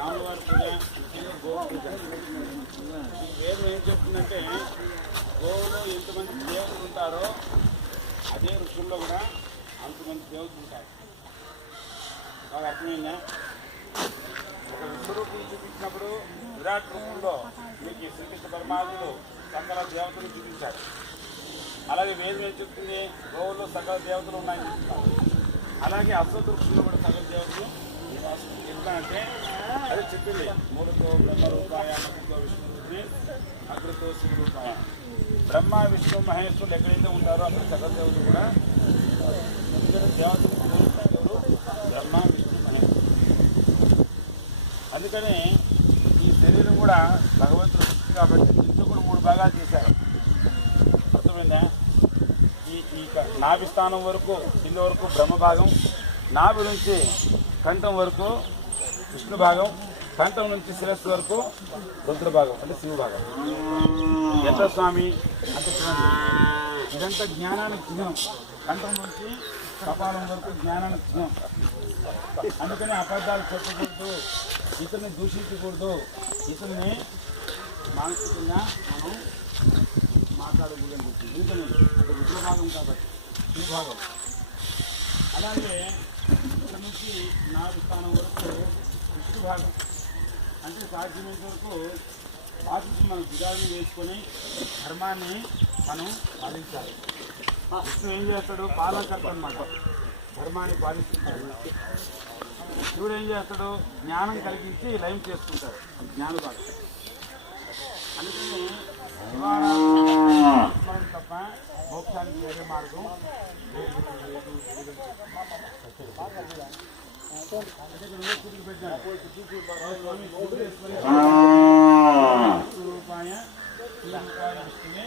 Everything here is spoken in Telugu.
రాములవారి పూజ, ముఖ్యంగా గోవు పూజ. ఈ వేదం ఏం చెప్తుందంటే గోవులో ఎంతమంది దేవతలు ఉంటారో అదే ఋషుల్లో కూడా అంతమంది దేవతలు ఉంటారు. బాగా అర్థమైందా? ఒక విశ్వరూపం చూపించినప్పుడు విరాట్ రూపంలో మీకు శ్రీకృష్ణ పరమాత్ముడు సకల దేవతలు చూపించాడు. అలాగే వేదం ఏం చెప్తుంది? గోవుల్లో సకల దేవతలు ఉన్నాయని చెప్తున్నారు. అలాగే అశ్వత్ వృక్షంలో కూడా సకల దేవతలు ఎట్లా అంటే అదే చెప్పింది, మూలతో బ్రహ్మరూపాయ, అమృతో విష్ణుని, అగ్రతో శివరూపాయ. బ్రహ్మ విష్ణు మహేశ్వరులు ఎక్కడైతే ఉంటారో అక్కడ సకల దేవతలు కూడా దేవతలు బ్రహ్మ విష్ణు మహేశ్వరులు. అందుకని ఈ శరీరం కూడా భగవంతుడు సృష్టి కాబట్టి ఇంట్లో కూడా 3 భాగాలు చేశారు. అర్థమైందా? ఈ నాభి స్థానం వరకు కింద వరకు బ్రహ్మ భాగం, నాభి నుంచి కంఠం వరకు విష్ణు భాగం, కంఠం నుంచి శిరస్సు వరకు రుద్ర భాగం అంటే శివ భాగం. ఎంత స్వామి అంటే చూడండి, ఇదంతా జ్ఞానానికి చిహ్నం. కంఠం నుంచి కపాలం వరకు జ్ఞానానికి చిహ్నం. అందుకని అబద్ధాలు చెప్పకూడదు, ఇతరుని దూషించకూడదు, ఇతరుని మానసికంగా మనం మాట్లాడకూడదని చెప్పి. ఎందుకని అది రుద్ర భాగం కాబట్టి శివ భాగం. అలాగే ఇక్కడ నుంచి నాలుగు స్థానం వరకు విష్ణు భాగం అంటే సాధ్యమైనంత వరకు పాటించి మనం విధానం వేసుకొని ధర్మాన్ని మనం పాలించాలి. విష్ణు ఏం చేస్తాడు? పాలకర్త అన్నమాట, ధర్మాన్ని పాలిస్తుంటాడు. శివుడు ఏం చేస్తాడు? జ్ఞానం కలిగించి లయం చేసుకుంటాడు, జ్ఞాన భాగం. అందుకని శివారాధన తప్ప మోక్షానికి వేరే మార్గం రూపాయ విష్ణువే